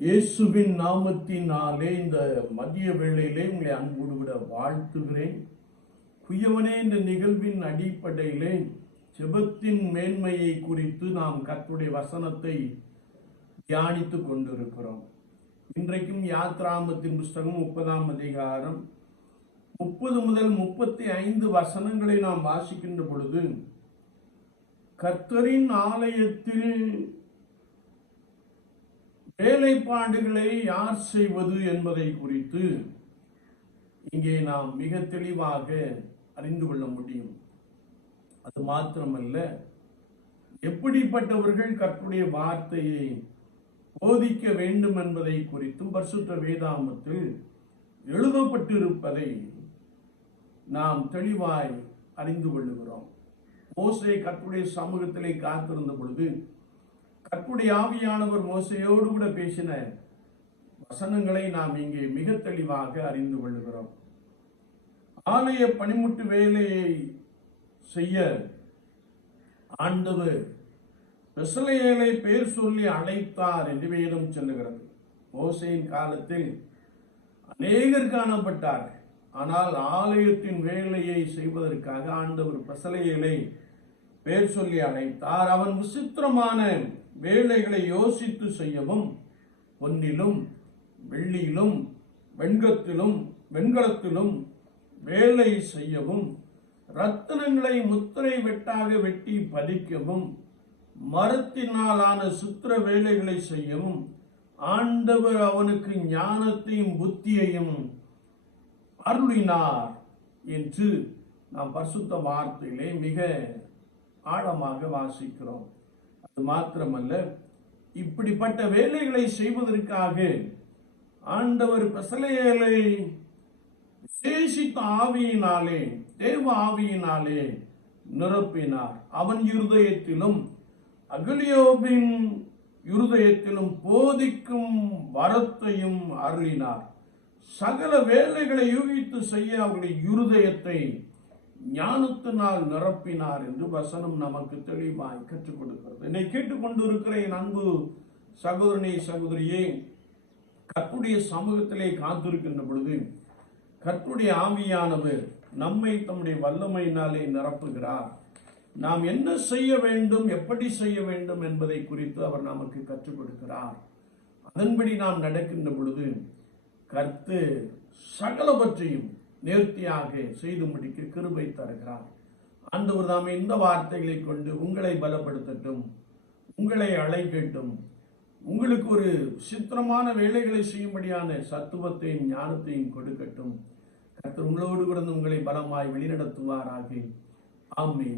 இயேசுவின் நாமத்தினாலே இந்த மதிய வேளையிலே உங்களை அன்போடு விட வாழ்த்துகிறேன். குயவனே இந்த நிகழ்வின் அடிப்படையிலே ஜெபத்தின் மேன்மையை குறித்து நாம் கற்றுடைய வசனத்தை தியானித்துக் கொண்டிருக்கிறோம். இன்றைக்கும் யாத்ராமத்தின் புஸ்தகம் முப்பதாம் அதிகாரம் முப்பது முதல் முப்பத்தி ஐந்து வசனங்களை நாம் வாசிக்கின்ற பொழுது கர்த்தரின் ஆலயத்தில் வேலைப்பாடுகளை யார் செய்வது என்பதை குறித்து இங்கே நாம் மிக தெளிவாக அறிந்து கொள்ள முடியும். அது மாத்திரமல்ல எப்படிப்பட்டவர்கள் கற்புடைய வார்த்தையை போதிக்க வேண்டும் என்பதை குறித்தும் பரிசுத்த வேதாமத்தில் எழுதப்பட்டிருப்பதை நாம் தெளிவாய் அறிந்து கொள்ளுகிறோம். மோசை கற்புடைய சமூகத்திலே காத்திருந்த பொழுது கற்புடைய ஆவியானவர் மோசையோடு கூட பேசின வசனங்களை நாம் இங்கே மிக தெளிவாக அறிந்து கொள்கிறோம் ஆலய பணிமுட்டு வேலையை செய்ய ஆண்டவர் பிரசலையலை பேர் சொல்லி அழைத்தார் என்று வேதம் சொல்லுகிறது. மோசையின் காலத்தில் அநேகர் காணப்பட்டார் ஆனால் ஆலயத்தின் வேலையை செய்வதற்காக ஆண்டவர் பிரசலையலை பேர் சொல்லி அழைத்தார் அவன் விசித்திரமான வேலைகளை யோசித்து செய்யவும் பொன்னிலும் வெள்ளியிலும் வெண்கத்திலும் வெண்கலத்திலும் வேலை செய்யவும் ரத்தினங்களை முத்திரை வெட்டாக வெட்டி பதிக்கவும் மரத்தினாலான சுத்திர வேலைகளை செய்யவும் ஆண்டவர் அவனுக்கு ஞானத்தையும் புத்தியையும் அருளினார் என்று நாம் பரிசுத்த வார்த்தையிலே மிக ஆழமாக வாசிக்கிறோம். அது மாத்திரமல்ல இப்படிப்பட்ட வேலைகளை செய்வதற்காக ஆண்டவர் பெசலையலை விசேஷித்த ஆவியினாலே தேவ ஆவியினாலே நிரப்பினார். அவன் இருதயத்திலும் அகலியோபின் இருதயத்திலும் போதிக்கும் வரத்தையும் அருளினார் சகல வேலைகளை யூகித்து செய்ய அவருடைய இருதயத்தை ஞானத்தினால் நிரப்பினார் என்று வசனம் நமக்கு தெளிவாய் கற்றுக் கொடுக்கிறது என்னை கேட்டுக்கொண்டிருக்கிற என் அன்பு சகோதரனே சகோதரியே கற்புடைய சமூகத்திலே காத்திருக்கின்ற பொழுது கற்புடைய ஆவியானவர் நம்மை தம்முடைய வல்லமையினாலே நிரப்புகிறார். நாம் என்ன செய்ய வேண்டும் எப்படி செய்ய வேண்டும் என்பதை குறித்து அவர் நமக்கு கற்றுக் கொடுக்கிறார் அதன்படி நாம் நடக்கின்ற பொழுது கர்த்து சகலவற்றையும் நேர்த்தியாக செய்து முடிக்க கிருபை தருகிறார். ஆண்டவர் தாமே இந்த வார்த்தைகளை கொண்டு உங்களை பலப்படுத்தட்டும் உங்களை அழைக்கட்டும். உங்களுக்கு ஒரு சித்திரமான வேலைகளை செய்யும்படியான சத்துவத்தையும் ஞானத்தையும் கொடுக்கட்டும். கர்த்தர் உங்களோடு கூட உங்களை பலமாய் வழிநடத்துவாராக ஆமென்.